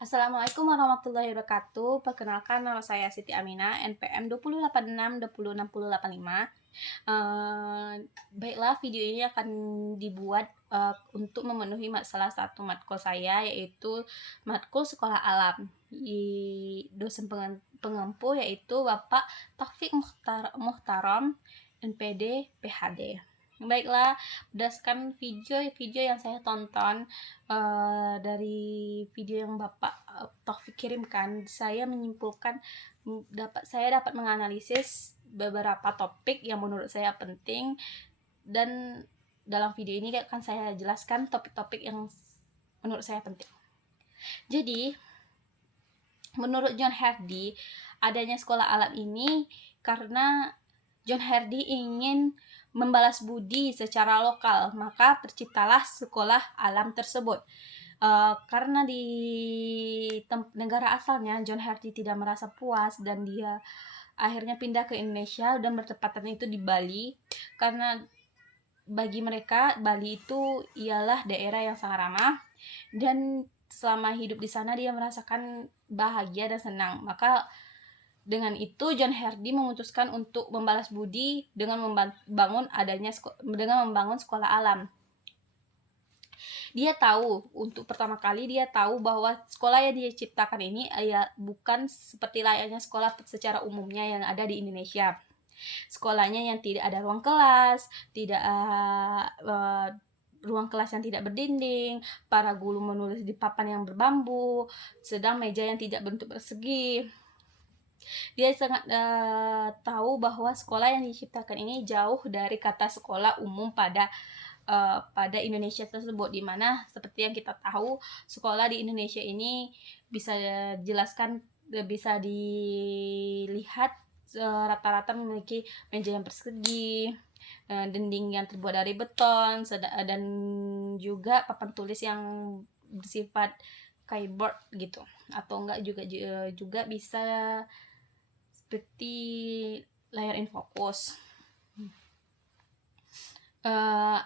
Assalamualaikum warahmatullahi wabarakatuh. Perkenalkan, nama saya Siti Aminah, NPM 2086 20685. Baiklah, video ini akan dibuat untuk memenuhi salah satu matkul saya, yaitu matkul sekolah alam. Dosen pengempu yaitu Bapak Taufik Muhtaram, NPD PhD. Baiklah, berdasarkan video yang saya tonton, dari video yang Bapak Taufik kirimkan, saya menyimpulkan saya dapat menganalisis beberapa topik yang menurut saya penting, dan dalam video ini akan saya jelaskan topik-topik yang menurut saya penting. Jadi, menurut John Hardy, adanya sekolah alam ini karena John Hardy ingin membalas budi secara lokal, maka terciptalah sekolah alam tersebut. Karena di negara asalnya John Hardy tidak merasa puas dan dia akhirnya pindah ke Indonesia, dan bertepatan itu di Bali, karena bagi mereka Bali itu ialah daerah yang sangat ramah, dan selama hidup di sana dia merasakan bahagia dan senang. Maka dengan itu John Hardy memutuskan untuk membalas budi dengan membangun sekolah alam. Dia tahu, untuk pertama kali dia tahu bahwa sekolah yang dia ciptakan ini bukan seperti layaknya sekolah secara umumnya yang ada di Indonesia. Sekolahnya yang tidak ada ruang kelas, ruang kelas yang tidak berdinding, para guru menulis di papan yang berbambu, sedang meja yang tidak bentuk persegi. Dia sangat tahu bahwa sekolah yang diciptakan ini jauh dari kata sekolah umum pada Indonesia tersebut, di mana seperti yang kita tahu sekolah di Indonesia ini bisa dilihat rata-rata memiliki meja yang persegi, dinding yang terbuat dari beton, dan juga papan tulis yang bersifat keyboard gitu, atau enggak juga bisa seperti layar infocus.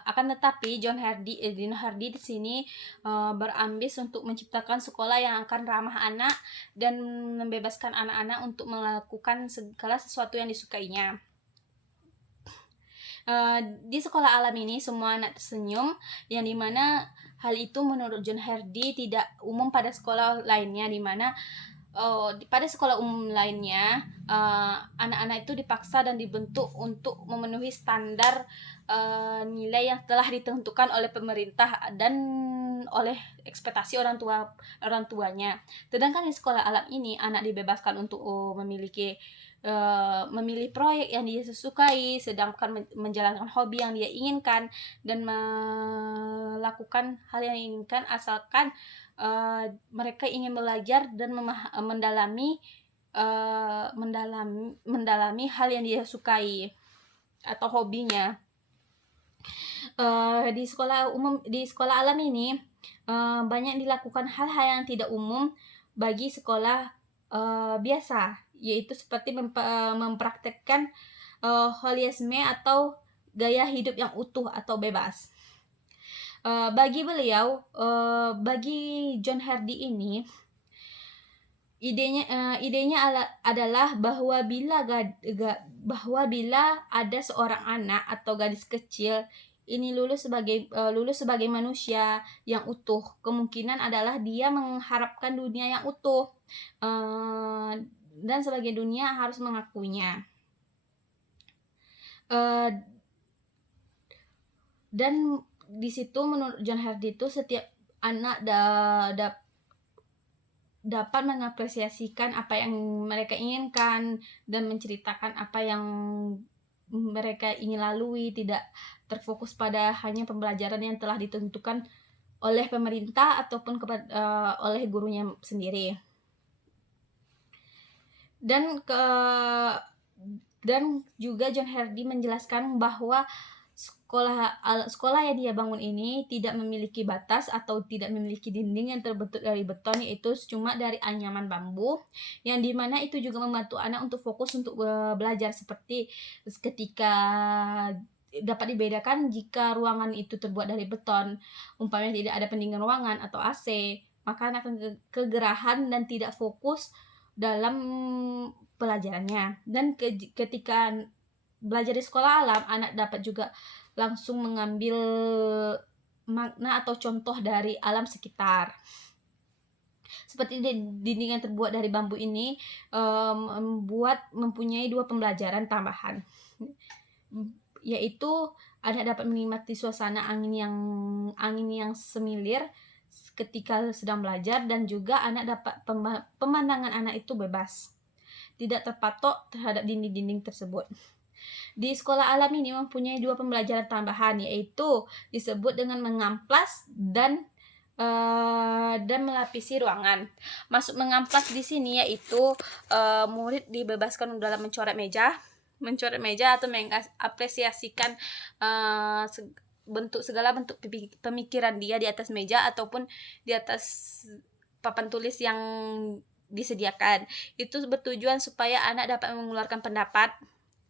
Akan tetapi John Hardy di sini berambis untuk menciptakan sekolah yang akan ramah anak dan membebaskan anak-anak untuk melakukan segala sesuatu yang disukainya. Di sekolah alam ini semua anak tersenyum, yang dimana hal itu menurut John Hardy tidak umum pada sekolah lainnya, dimana pada sekolah umum lainnya anak-anak itu dipaksa dan dibentuk untuk memenuhi standar nilai yang telah ditentukan oleh pemerintah dan oleh ekspektasi orang tuanya. Sedangkan di sekolah alam ini anak dibebaskan untuk memilih proyek yang dia sukai, sedangkan menjalankan hobi yang dia inginkan, dan melakukan hal yang diinginkan asalkan mereka ingin belajar dan mendalami hal yang dia sukai atau hobinya. Di sekolah alam ini banyak dilakukan hal-hal yang tidak umum bagi sekolah biasa, yaitu seperti mempraktekkan holisme atau gaya hidup yang utuh atau bebas. Bagi John Hardy ini, idenya adalah bahwa bila ada seorang anak atau gadis kecil ini lulus sebagai manusia yang utuh, kemungkinan adalah dia mengharapkan dunia yang utuh, dan sebagai dunia harus mengakuinya. Dan di situ menurut John Hardy itu setiap anak dapat mengapresiasikan apa yang mereka inginkan dan menceritakan apa yang mereka ingin lalui, tidak terfokus pada hanya pembelajaran yang telah ditentukan oleh pemerintah ataupun oleh gurunya sendiri. Dan juga John Hardy menjelaskan bahwa sekolah yang dia bangun ini tidak memiliki batas atau tidak memiliki dinding yang terbentuk dari beton, yaitu cuma dari anyaman bambu, yang dimana itu juga membantu anak untuk fokus untuk belajar, seperti ketika dapat dibedakan jika ruangan itu terbuat dari beton, umpamanya tidak ada pendingin ruangan atau AC, maka anak akan kegerahan dan tidak fokus dalam pelajarannya. Dan ketika belajar di sekolah alam, anak dapat juga langsung mengambil makna atau contoh dari alam sekitar. Seperti dinding yang terbuat dari bambu ini mempunyai 2 pembelajaran tambahan, yaitu anak dapat menikmati suasana angin yang semilir ketika sedang belajar, dan juga anak dapat pemandangan anak itu bebas, tidak terpatok terhadap dinding-dinding tersebut. Di sekolah alam ini mempunyai 2 pembelajaran tambahan, yaitu disebut dengan mengamplas dan melapisi ruangan. Maksud mengamplas di sini yaitu murid dibebaskan dalam mencoret meja atau mengapresiasikan segala bentuk pemikiran dia di atas meja ataupun di atas papan tulis yang disediakan. Itu bertujuan supaya anak dapat mengeluarkan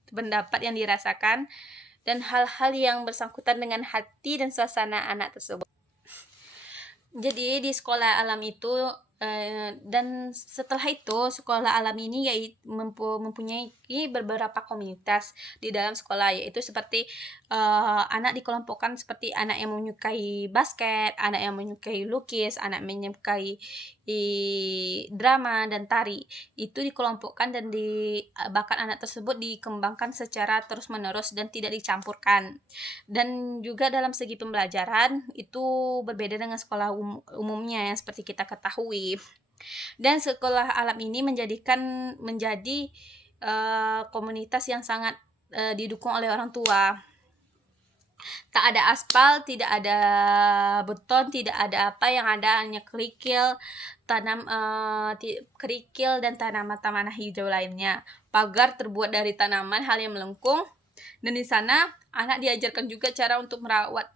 pendapat yang dirasakan dan hal-hal yang bersangkutan dengan hati dan suasana anak tersebut. Jadi di sekolah alam itu dan setelah itu sekolah alam ini mempunyai beberapa komunitas di dalam sekolah, yaitu seperti anak dikelompokkan seperti anak yang menyukai basket, anak yang menyukai lukis, anak menyukai drama dan tari. Itu dikelompokkan dan bakat anak tersebut dikembangkan secara terus-menerus dan tidak dicampurkan. Dan juga dalam segi pembelajaran itu berbeda dengan sekolah umumnya yang seperti kita ketahui. Dan sekolah alam ini menjadi komunitas yang sangat didukung oleh orang tua. Tak ada aspal, tidak ada beton, tidak ada apa, yang ada hanya kerikil dan tanaman hijau lainnya. Pagar terbuat dari tanaman hal yang melengkung, dan di sana anak diajarkan juga cara untuk merawat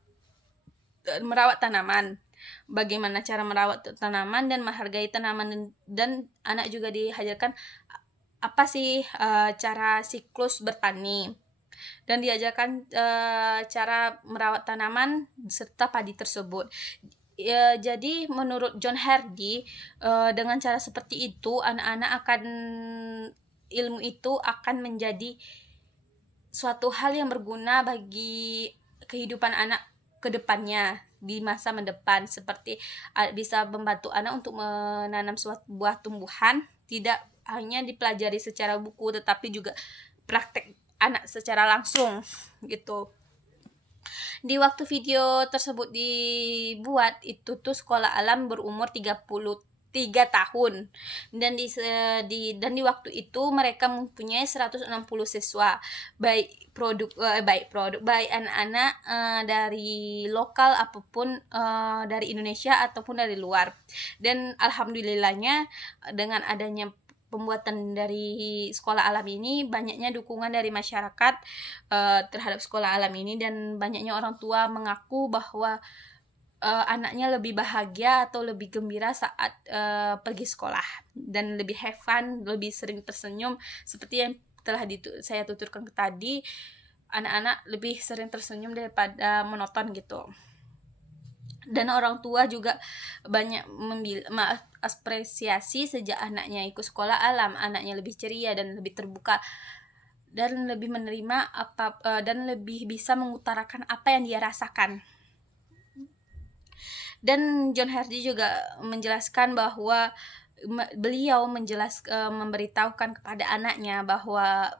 tanaman. Bagaimana cara merawat tanaman dan menghargai tanaman, dan anak juga diajarkan apa sih cara siklus bertani, dan diajarkan cara merawat tanaman serta padi tersebut. Jadi menurut John Hardy, dengan cara seperti itu ilmu itu akan menjadi suatu hal yang berguna bagi kehidupan anak ke depannya di masa mendepan, seperti bisa membantu anak untuk menanam sebuah tumbuhan, tidak hanya dipelajari secara buku tetapi juga praktek anak secara langsung gitu. Di waktu video tersebut dibuat itu tuh sekolah alam berumur 33 tahun, dan di waktu itu mereka mempunyai 160 siswa, baik anak-anak dari lokal apapun dari Indonesia ataupun dari luar. Dan alhamdulillahnya dengan adanya pembuatan dari sekolah alam ini, banyaknya dukungan dari masyarakat terhadap sekolah alam ini, dan banyaknya orang tua mengaku bahwa anaknya lebih bahagia atau lebih gembira saat pergi sekolah, dan lebih have fun, lebih sering tersenyum. Seperti yang telah saya tuturkan tadi, anak-anak lebih sering tersenyum daripada menonton gitu. Dan orang tua juga banyak apresiasi sejak anaknya ikut sekolah alam. Anaknya lebih ceria dan lebih terbuka dan lebih menerima dan lebih bisa mengutarakan apa yang dia rasakan. Dan John Hardy juga menjelaskan bahwa beliau memberitahukan kepada anaknya bahwa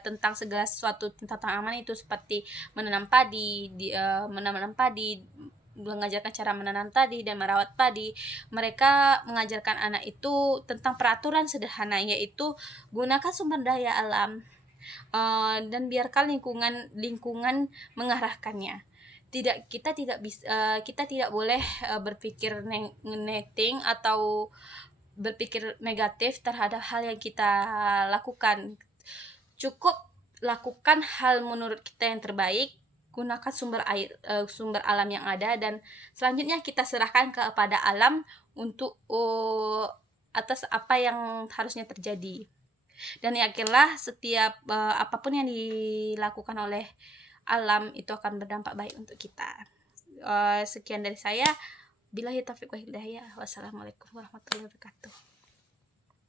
tentang segala sesuatu tentang tanaman itu, seperti menanam padi, mengajarkan cara menanam padi dan merawat padi. Mereka mengajarkan anak itu tentang peraturan sederhana, yaitu gunakan sumber daya alam dan biarkan lingkungan mengarahkannya. Kita tidak boleh berpikir negatif atau berpikir negatif terhadap hal yang kita lakukan. Cukup lakukan hal menurut kita yang terbaik, gunakan sumber alam yang ada, dan selanjutnya kita serahkan kepada alam untuk atas apa yang harusnya terjadi. Dan yakinlah setiap apapun yang dilakukan oleh alam itu akan berdampak baik untuk kita. Sekian dari saya. Billahi taufiq wal hidayah. Wassalamualaikum warahmatullahi wabarakatuh.